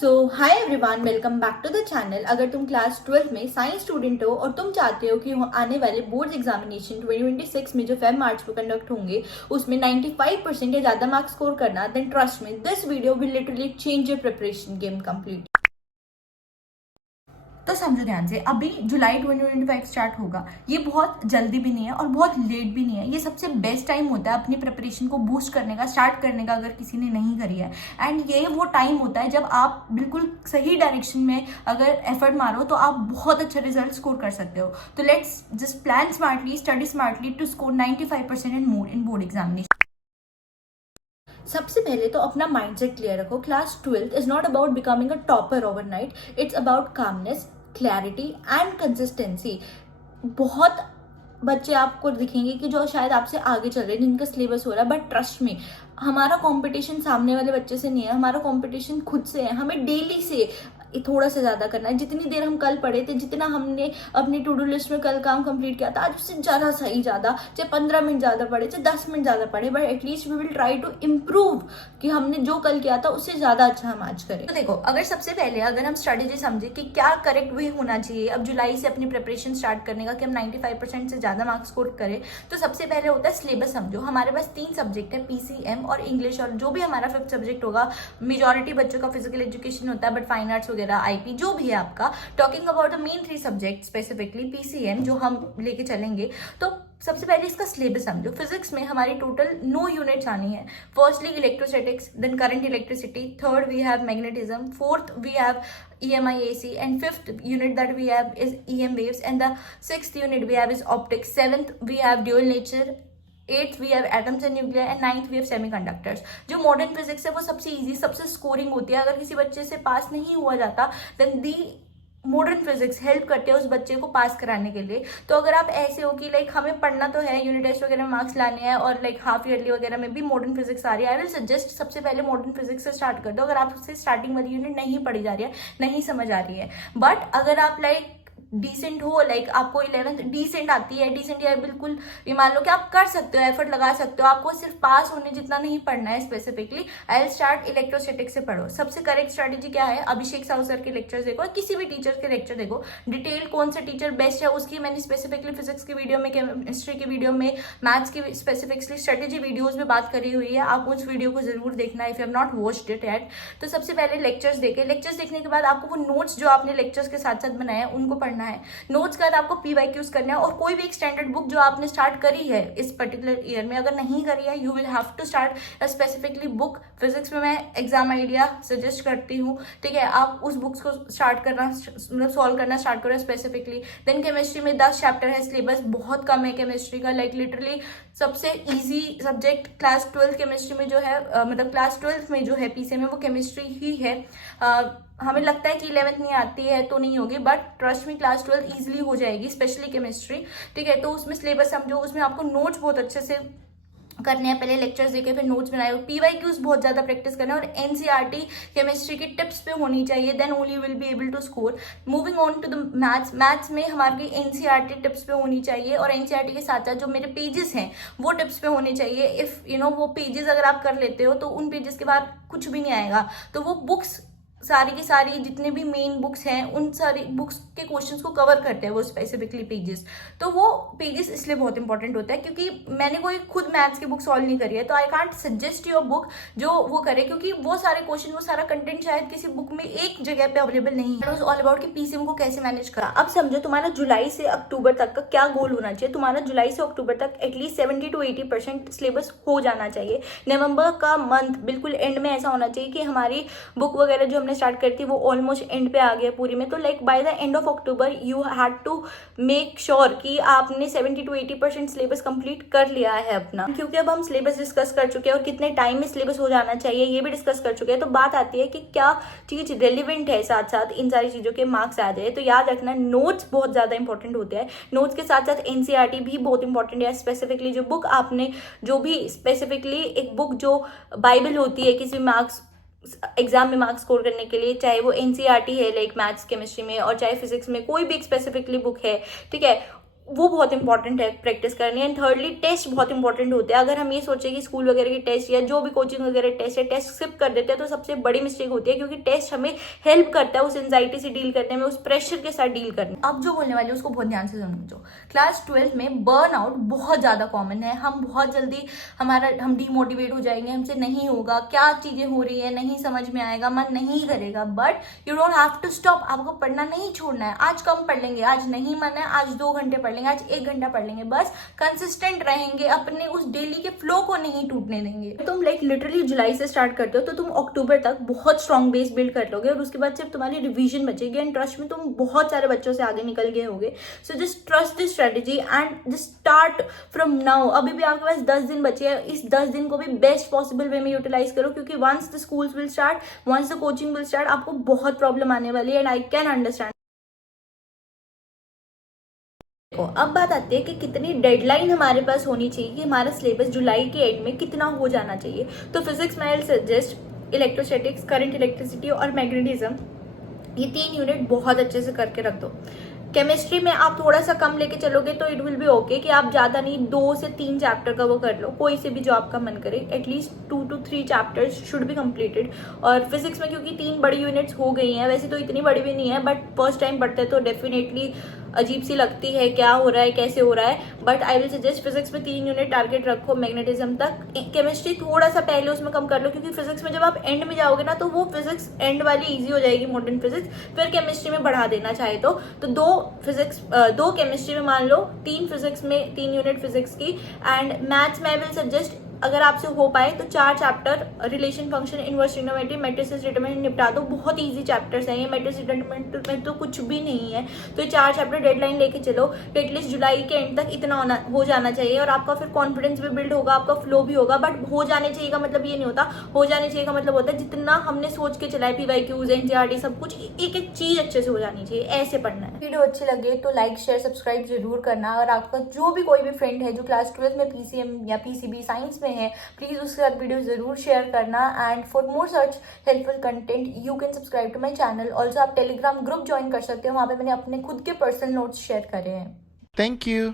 So hi everyone, welcome back to the channel. अगर तुम class 12 में साइंस स्टूडेंट हो और तुम चाहते हो कि आने वाले बोर्ड एग्जामिनेशन 2026 में जो फेब मार्च को कंडक्ट होंगे उसमें 95% या ज़्यादा मार्क्स स्कोर करना, then trust me, this video will literally change your preparation game complete. तो समझो ध्यान से, अभी जुलाई 2025 स्टार्ट होगा। ये बहुत जल्दी भी नहीं है और बहुत लेट भी नहीं है। ये सबसे बेस्ट टाइम होता है अपनी प्रिपरेशन को बूस्ट करने का, स्टार्ट करने का, अगर किसी ने नहीं करी है। एंड ये वो टाइम होता है जब आप बिल्कुल सही डायरेक्शन में अगर एफर्ट मारो तो आप बहुत अच्छा रिजल्ट स्कोर कर सकते हो। तो let's just plan smartly, study smartly to score 95% and more in board examination. सबसे पहले तो अपना माइंडसेट क्लियर रखो। Class 12 is not about becoming a topper overnight, it's about calmness, clarity and consistency. बहुत बच्चे आपको दिखेंगे कि जो शायद आपसे आगे चल रहे हैं, जिनका सिलेबस हो रहा है, बट ट्रस्ट में हमारा कंपटीशन सामने वाले बच्चे से नहीं है, हमारा कंपटीशन खुद से है। हमें डेली से थोड़ा सा ज़्यादा करना है। जितनी देर हम कल पढ़े थे, जितना हमने अपनी टू डू लिस्ट में कल काम कंप्लीट किया था, आज उससे ज़्यादा सही, ज़्यादा, चाहे 15 मिनट ज़्यादा पढ़े, चाहे 10 मिनट ज़्यादा पढ़े, but at least we will try to improve कि हमने जो कल किया था उससे ज़्यादा अच्छा हम आज करें। तो देखो, अगर सबसे पहले अगर हम स्ट्रेटेजी समझे कि क्या करेक्ट वे होना चाहिए अब जुलाई से अपनी प्रिपरेशन स्टार्ट करने का कि हम 95% से ज़्यादा मार्क्स स्कोर करें, तो सबसे पहले होता है सिलेबस समझो। हमारे पास 3 सब्जेक्ट है, PCM और इंग्लिश, और जो भी हमारा 5th सब्जेक्ट होगा। मेजॉरिटी बच्चों का फिजिकल एजुकेशन होता है, बट फाइन आर्ट्स वगैरह, IP, जो भी है आपका। Talking about the main 3 subject specifically PCM जो हम लेके चलेंगे, तो सबसे पहले इसका सिलेबस समझो। फिजिक्स में हमारी टोटल 9 यूनिट्स आनी है। Firstly electrostatics, then current electricity, third we have magnetism, fourth we have EMI AC, and fifth unit that we have is EM waves, and the 6th unit we have is optics, 7th we have dual nature, 8th we have atoms and nuclei, and 9th we have semiconductors। जो modern physics है वो सबसे easy, सबसे scoring होती है। अगर किसी बच्चे से पास नहीं हुआ जाता, then the modern physics help करते हैं उस बच्चे को पास कराने के लिए। तो अगर आप ऐसे हो कि लाइक हमें पढ़ना तो है, यूनिट टेस्ट वगैरह में मार्क्स लाने हैं और लाइक हाफ ईयरली वगैरह में भी मॉडर्न फिजिक्स आ रही है, आई विल सजेस्ट सबसे पहले मॉडर्न फिजिक्स से स्टार्ट कर दो। अगर आप उससे स्टार्टिंग वाली यूनिट नहीं पढ़ी जा रही है, नहीं समझ आ रही है, बट अगर आप लाइक डिसेंट हो, लाइक आपको 11th डिसेंट आती है, डिसेंट या बिल्कुल ये मान लो कि आप कर सकते हो, एफर्ट लगा सकते हो, आपको सिर्फ पास होने जितना नहीं पढ़ना है specifically, I will start electrostatics से पढ़ो। सबसे करेक्ट स्ट्रैटेजी क्या है, अभिषेक साहू सर के लेक्चर देखो, किसी भी टीचर के लेक्चर देखो, डिटेल कौन सा टीचर बेस्ट है उसकी मैंने स्पेसिफिकली फिजिक्स की वीडियो में, केमिस्ट्री की वीडियो में, मैथ्स की स्पेसिफिकली स्ट्रेटेजी वीडियोज में बात करी हुई है। आप उस वीडियो को जरूर देखना if you have not watched it yet. तो सबसे पहले लेक्चर्स देखे, लेक्चर्स देखने के बाद आपको वो नोट्स जो आपने लेक्चर्स के साथ साथ बनाए हैं उनको पढ़ना है। नोट्स के बाद आपको PYQs करना है, और कोई भी एक स्टैंडर्ड बुक जो आपने स्टार्ट करी है इस पर्टिकुलर ईयर में, अगर नहीं करी है, you will have to start specifically book. Physics में मैं एग्जाम आइडिया सजेस्ट करती हूँ, ठीक है, आप उस बुक्स को स्टार्ट करना, मतलब सॉल्व करना स्टार्ट करो स्पेसिफिकली। देन केमिस्ट्री में 10 चैप्टर है, सिलेबस बहुत कम है केमिस्ट्री का, लाइक लिटरली सबसे इजी सब्जेक्ट क्लास 12 केमिस्ट्री में जो है, मतलब क्लास 12 में जो है PCM में, वो केमिस्ट्री ही है। हमें लगता है कि 11th नहीं आती है तो नहीं होगी, बट ट्रस्ट में क्लास 12 इजीली हो जाएगी, स्पेशली केमिस्ट्री, ठीक है। तो उसमें सिलेबस समझो, उसमें आपको नोट्स बहुत अच्छे से करने हैं, पहले लेक्चर्स देखे फिर नोट्स बनाए, PYQs बहुत ज्यादा प्रैक्टिस करना है, और NCERT केमिस्ट्री की टिप्स पे होनी चाहिए, then only will be able to score. Moving on to the maths, maths में हमारी NCERT टिप्स पे होनी चाहिए, और NCERT के साथ साथ जो मेरे पेजेस हैं वो टिप्स पे होने चाहिए। इफ यू नो वो पेजेस अगर आप कर लेते हो तो उन पेजेस के बाद कुछ भी नहीं आएगा। तो वो बुक्स सारी की सारी जितने भी मेन बुक्स हैं उन सारी बुक्स के क्वेश्चंस को कवर करते हैं वो स्पेसिफिकली पेजेस। तो वो पेजेस इसलिए बहुत इंपॉर्टेंट होता है क्योंकि मैंने कोई खुद मैथ्स की बुक सॉल्व नहीं करी है, तो I can't suggest your book जो वो करे, क्योंकि वो सारे क्वेश्चन, वो सारा कंटेंट शायद किसी बुक में एक जगह पे अवेलेबल नहीं है। ऑल अबाउट कि PCM को कैसे मैनेज करा। अब समझो तुम्हारा जुलाई से अक्टूबर तक का क्या गोल होना चाहिए। तुम्हारा जुलाई से अक्टूबर तक एटलीस्ट 70 to 80% सिलेबस हो जाना चाहिए। नवंबर का मंथ बिल्कुल एंड में ऐसा होना चाहिए कि हमारी बुक वगैरह जो स्टार्ट करती वो ऑलमोस्ट एंड पे आ गया पूरी में। तो like by the end of October you had to make sure कि आपने 70 to 80% सिलेबस कंप्लीट कर लिया है अपना। क्योंकि अब हम सिलेबस डिस्कस कर चुके हैं और कितने टाइम में सिलेबस हो जाना चाहिए ये भी डिस्कस कर चुके हैं, तो बात आती है कि क्या चीज रेलिवेंट है, साथ साथ इन सारी चीजों के मार्क्स आ जाए। तो याद रखना नोट्स बहुत ज्यादा इंपॉर्टेंट होते हैं। नोट्स के साथ साथ NCERT भी बहुत इंपॉर्टेंट है। स्पेसिफिकली जो बुक आपने, जो भी स्पेसिफिकली एक बुक जो बाइबल होती है किसी मार्क्स एग्जाम में मार्क्स स्कोर करने के लिए, चाहे वो NCERT है लाइक मैथ्स केमिस्ट्री में, और चाहे फिजिक्स में कोई भी एक स्पेसिफिकली बुक है, ठीक है, वो बहुत इंपॉर्टेंट है प्रैक्टिस करनी। एंड थर्डली टेस्ट बहुत इंपॉर्टेंट होते हैं। अगर हम ये सोचें कि स्कूल वगैरह के टेस्ट या जो भी कोचिंग वगैरह टेस्ट है, टेस्ट स्किप कर देते हैं तो सबसे बड़ी मिस्टेक होती है, क्योंकि टेस्ट हमें हेल्प करता है उस एंजाइटी से डील करने में, उस प्रेशर के साथ डील करने में। अब जो बोलने वाली है उसको बहुत ध्यान से समझो। क्लास 12 में बर्न आउट बहुत ज़्यादा कॉमन है। हम बहुत जल्दी हम डीमोटिवेट हो जाएंगे, हमसे नहीं होगा, क्या चीज़ें हो रही है नहीं समझ में आएगा, मन नहीं करेगा। But you don't have to stop. आपको पढ़ना नहीं छोड़ना है। आज कम पढ़ लेंगे, आज नहीं मन है, आज 2 घंटे पढ़ लेंगे, आज 1 घंटा पढ़ लेंगे, बस कंसिस्टेंट रहेंगे, अपने उस डेली के फ्लो को नहीं टूटने देंगे। तुम लिटरली जुलाई से स्टार्ट करते हो तो तुम अक्टूबर तक बहुत स्ट्रॉन्ग बेस बिल्ड कर लोगे, और उसके बाद सिर्फ तुम्हारी रिवीजन बचेगी। एंड ट्रस्ट में तुम बहुत सारे बच्चों से आगे निकल गए होगे। So just trust this strategy and just start from now. अभी भी आपके पास 10 दिन बचे हैं, इस 10 दिन को भी बेस्ट पॉसिबल वे में यूटिलाइज करो, क्योंकि once the schools will start, once the coaching will start, आपको बहुत प्रॉब्लम आने वाली है। And I can understand. अब बात आती है कि कितनी डेडलाइन हमारे पास होनी चाहिए, कि हमारा सिलेबस जुलाई के एंड में कितना हो जाना चाहिए। तो फिजिक्स में I suggest electrostatics, current electricity और मैग्नेटिज्म, ये 3 यूनिट बहुत अच्छे से करके रख दो। केमिस्ट्री में आप थोड़ा सा कम लेके चलोगे तो इट विल बी ओके, कि आप ज़्यादा नहीं 2 से 3 चैप्टर का वो कर लो, कोई से भी जो आपका मन करे। At least 2 to 3 chapters should be completed. और फिजिक्स में क्योंकि 3 बड़ी यूनिट्स हो गई हैं, वैसे तो इतनी बड़ी भी नहीं है, बट फर्स्ट टाइम पढ़ते हैं तो डेफिनेटली अजीब सी लगती है, क्या हो रहा है कैसे हो रहा है। But I will suggest physics में 3 यूनिट टारगेट रखो मैग्नेटिज्म तक। केमिस्ट्री थोड़ा सा पहले उसमें कम कर लो, क्योंकि फिजिक्स में जब आप एंड में जाओगे ना तो वो फिजिक्स एंड वाली इजी हो जाएगी, मॉडर्न फिजिक्स। फिर केमिस्ट्री में बढ़ा देना चाहे तो 2 केमिस्ट्री में मान लो, 3 फिजिक्स में 3 यूनिट फिजिक्स की। एंड मैथ्स में आई विल सजेस्ट, अगर आपसे हो पाए तो 4 chapter relation, function, inverse trigonometry, matrices determinant निपटा दो। बहुत इजी चैप्टर्स हैं ये, मैट्रिक्स डिटरमिनेंट में तो कुछ भी नहीं है। तो ये 4 चैप्टर डेडलाइन लेके चलो, एटलीस्ट जुलाई के एंड तक इतना हो जाना चाहिए। और आपका फिर कॉन्फिडेंस भी बिल्ड होगा, आपका फ्लो भी होगा। बट हो जाने चाहिए का मतलब ये नहीं होता, हो जाने चाहिए का मतलब होता है जितना हमने सोच के चला है, PYQs, NCERT सब कुछ, एक एक चीज अच्छे से हो जानी चाहिए, ऐसे पढ़ना है। वीडियो अच्छी लगे तो लाइक शेयर सब्सक्राइब जरूर करना। और आपका जो भी कोई भी फ्रेंड है जो क्लास 12 में PCM या PCB साइंस में है, प्लीज उसके साथ वीडियो जरूर शेयर करना। And for more such helpful content you can subscribe to my channel. Also आप टेलीग्राम ग्रुप ज्वाइन कर सकते हो, वहाँ पे मैंने अपने खुद के पर्सनल नोट्स शेयर करे हैं। Thank you.